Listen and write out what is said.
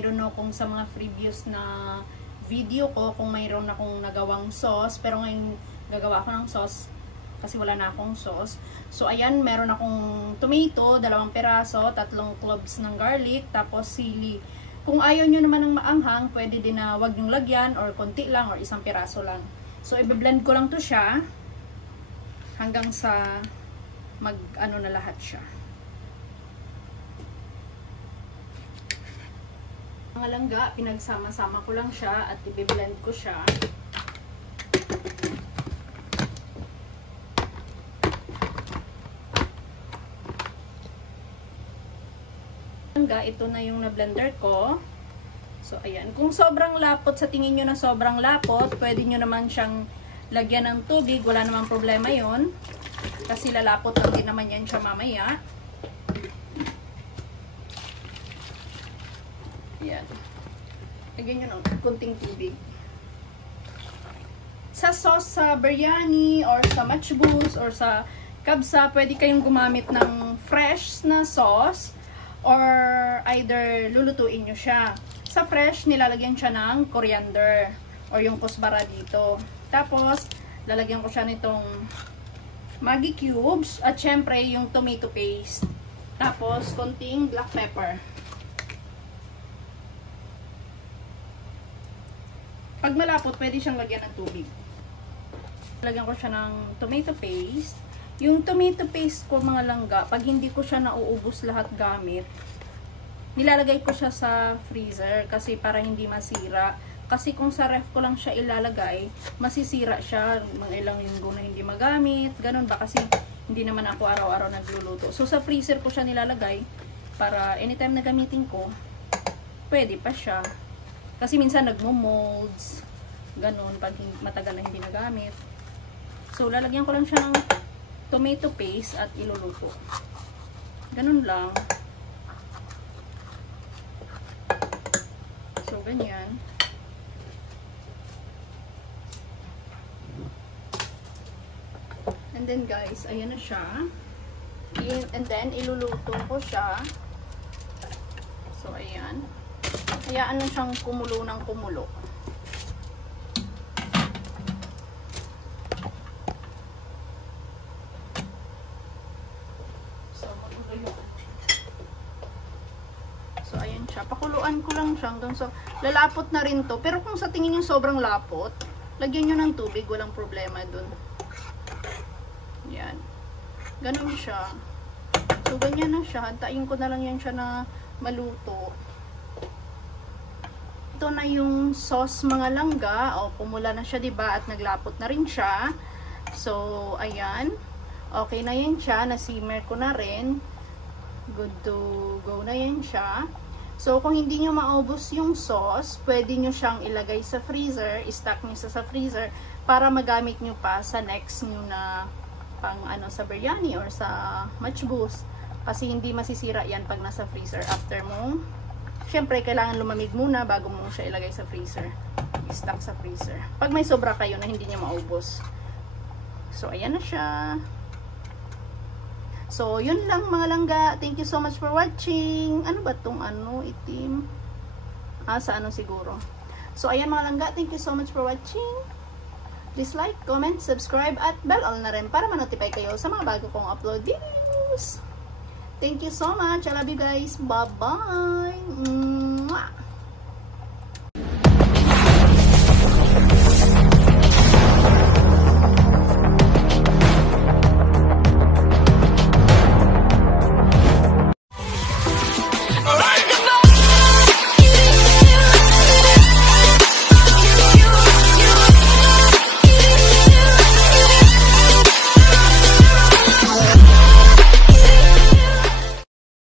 I don't know kung sa mga previous na video ko, kung mayroon akong nagawang sauce. Pero ngayon, gagawa ko ng sauce kasi wala na akong sauce. So, ayan, meron akong tomato, 2 peraso, 3 cloves ng garlic, tapos sili. Kung ayaw nyo naman ng maanghang, pwede din na wag nyong lagyan, or konti lang, or 1 peraso lang. So, i-blend ko lang to siya, hanggang sa mag-ano na lahat siya. Mga langga, pinagsama-sama ko lang siya at i-blend ko siya. Langga, ito na yung na-blender ko. So, ayan. Kung sobrang lapot, sa tingin nyo na sobrang lapot, pwede nyo naman siyang lagyan ng tubig. Wala namang problema yon, kasi lalapot lang din naman yan siya mamaya. Ayan. Lagyan nyo ng kunting tubig. Sa sauce, sa biryani, or sa matchboos, or sa kabsa, pwede kayong gumamit ng fresh na sauce, or either lulutuin nyo siya. Sa fresh, nilalagyan siya ng coriander, or yung kusbara dito. Tapos, lalagyan ko siya nitong Maggi cubes, at syempre yung tomato paste. Tapos, konting black pepper. Pag malapot, pwede siyang lagyan ng tubig. Lagyan ko siya ng tomato paste. Yung tomato paste ko, mga langga, pag hindi ko siya nauubos lahat gamit, nilalagay ko siya sa freezer kasi para hindi masira. Kasi kung sa ref ko lang siya ilalagay, masisira siya. Mga ilang linggo na hindi magamit. Ganun ba? Kasi hindi naman ako araw-araw nagluluto. So, sa freezer ko siya nilalagay para anytime na gamitin ko, pwede pa siya. Kasi minsan nagmo-molds, ganun, pag matagal na hindi nagamit. So, lalagyan ko lang siya ng tomato paste at iluluto. Ganun lang. So, ganyan. And then, guys, ayan na siya. And then, iluluto ko siya. So, ayan. Hayaan lang siyang kumulo ng kumulo. So, ayan siya. Pakuluan ko lang siya hanggang so, lalapot na rin to. Pero kung sa tingin nyo sobrang lapot, lagyan nyo ng tubig. Walang problema dun. Yan. Ganun siya. So, ganyan na siya. Hantayin ko na lang yan siya na maluto. Ito na yung sauce, mga langga. O, pumula na siya, diba? At naglapot na rin siya. So, ayan. Okay na yan siya. Na-simmer ko na rin. Good to go na yan siya. So, kung hindi nyo maubos yung sauce, pwede nyo siyang ilagay sa freezer. I-stock nyo sa freezer para magamit nyo pa sa next nyo na pang ano, sa biryani or sa matchboos. Kasi hindi masisira yan pag nasa freezer. After mo, syempre, kailangan lumamig muna bago mo siya ilagay sa freezer. I-stock sa freezer. Pag may sobra kayo na hindi niya maubos. So, ayan na siya. So, yun lang mga langga. Thank you so much for watching. Ano ba tong ano, itim? Sa ano siguro. So, ayan mga langga. Thank you so much for watching. Please like, comment, subscribe, at bell all na rin para ma-notify kayo sa mga bago kong upload videos. Thank you so much. I love you guys. Bye-bye.